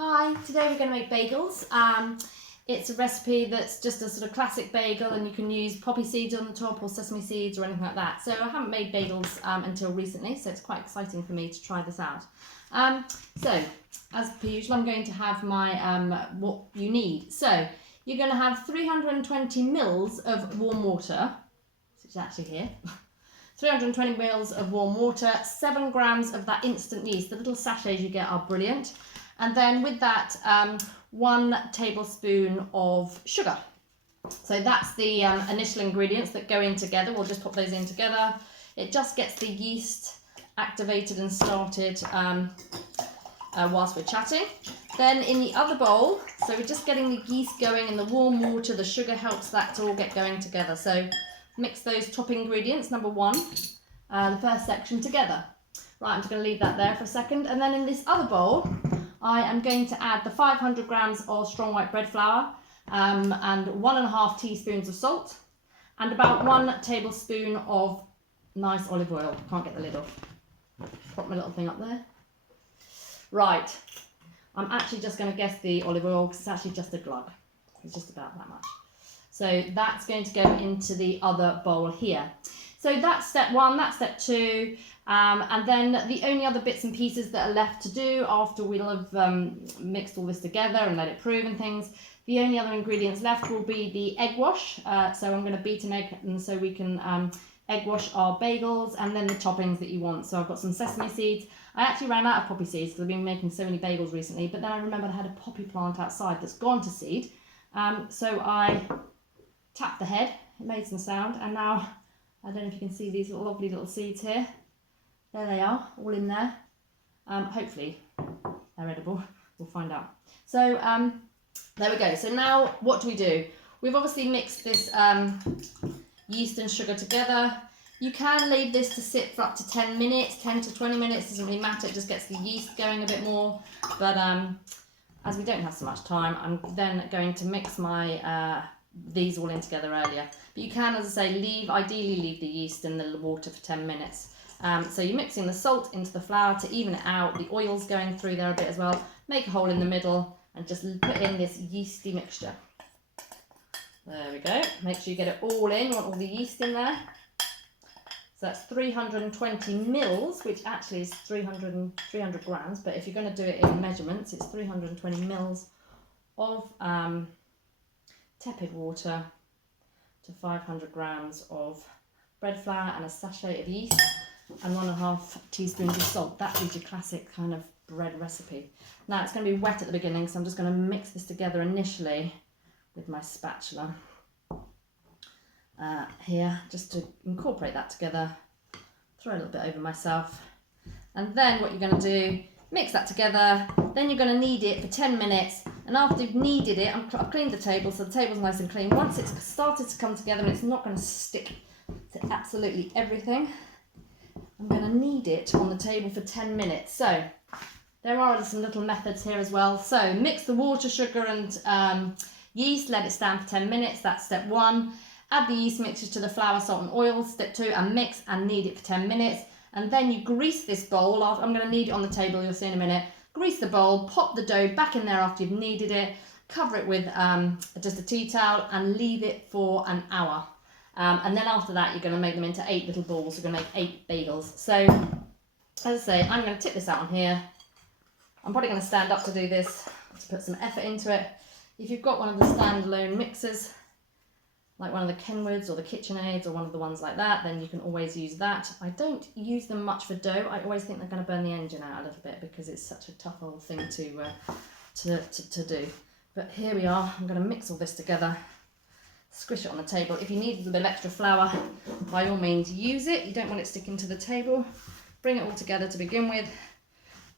Hi, today we're going to make bagels. It's a recipe that's just a sort of classic bagel, and you can use poppy seeds on the top or sesame seeds or anything like that. So I haven't made bagels until recently, so it's quite exciting for me to try this out. So as per usual, I'm going to have my what you need. So you're going to have 320 mils of warm water, which is actually here. 320 mils of warm water, 7 grams of that instant yeast. The little sachets you get are brilliant. And then with that, 1 tablespoon of sugar. So that's the initial ingredients that go in together. We'll just pop those in together. It just gets the yeast activated and started whilst we're chatting. Then in the other bowl, so we're just getting the yeast going in the warm water. The sugar helps that to all get going together. So mix those top ingredients, number 1, the first section together. Right, I'm just going to leave that there for a second. And then in this other bowl, I am going to add the 500 grams of strong white bread flour and 1.5 teaspoons of salt and about 1 tablespoon of nice olive oil. Can't get the lid off. Pop my little thing up there. Right, I'm actually just going to guess the olive oil because it's actually just a glug. It's just about that much. So that's going to go into the other bowl here. So that's step 1, that's step 2, and then the only other bits and pieces that are left to do after we'll have mixed all this together and let it prove and things, the only other ingredients left will be the egg wash. So I'm going to beat an egg and so we can egg wash our bagels, and then the toppings that you want. So I've got some sesame seeds. I actually ran out of poppy seeds because I've been making so many bagels recently, but then I remembered I had a poppy plant outside that's gone to seed. So I tapped the head, it made some sound, and now I don't know if you can see these lovely little seeds here. There they are, all in there. Hopefully they're edible, we'll find out. So there we go. So now what do? We've obviously mixed this yeast and sugar together. You can leave this to sit for up to 10 minutes, 10 to 20 minutes, doesn't really matter, it just gets the yeast going a bit more. But as we don't have so much time, I'm then going to mix my these all in together earlier. But you can, as I say, ideally leave the yeast in the water for 10 minutes. So you're mixing the salt into the flour to even it out. The oil's going through there a bit as well. Make a hole in the middle and just put in this yeasty mixture. There we go. Make sure you get it all in. You want all the yeast in there. So that's 320 mils, which actually is 300 grams. But if you're going to do it in measurements, it's 320 mils of tepid water to 500 grams of bread flour and a sachet of yeast and 1.5 teaspoons of salt. That is your classic kind of bread recipe. Now it's going to be wet at the beginning, so I'm just going to mix this together initially with my spatula here, just to incorporate that together. Throw a little bit over myself, and then what you're going to do, mix that together. Then you're going to knead it for 10 minutes, and after you've kneaded it, I've cleaned the table so the table's nice and clean. Once it's started to come together and it's not going to stick to absolutely everything, I'm going to knead it on the table for 10 minutes. So there are some little methods here as well. So mix the water, sugar and yeast, let it stand for 10 minutes, that's step 1. Add the yeast mixture to the flour, salt and oil, step 2, and mix and knead it for 10 minutes. And then you grease this bowl. I'm going to knead it on the table, you'll see in a minute. Grease the bowl, pop the dough back in there after you've kneaded it, cover it with just a tea towel and leave it for an hour. And then after that, you're going to make them into 8 little balls. You're going to make 8 bagels. So, as I say, I'm going to tip this out on here. I'm probably going to stand up to do this, to put some effort into it. If you've got one of the standalone mixers, like one of the Kenwoods or the KitchenAids or one of the ones like that, then you can always use that. I don't use them much for dough. I always think they're going to burn the engine out a little bit because it's such a tough old thing to do. But here we are. I'm going to mix all this together, squish it on the table. If you need a little bit of extra flour, by all means use it. You don't want it sticking to the table. Bring it all together to begin with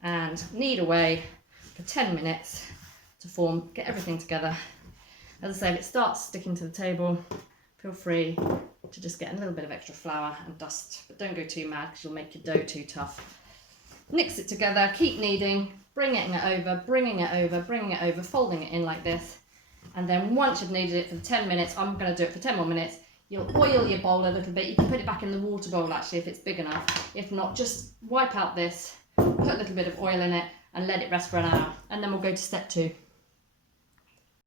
and knead away for 10 minutes to form, get everything together. As I say, if it starts sticking to the table, feel free to just get a little bit of extra flour and dust, but don't go too mad because you'll make your dough too tough. Mix it together, keep kneading, bringing it over, folding it in like this. And then once you've kneaded it for 10 minutes, I'm going to do it for 10 more minutes, you'll oil your bowl a little bit. You can put it back in the water bowl actually if it's big enough. If not, just wipe out this, put a little bit of oil in it and let it rest for an hour, and then we'll go to step 2.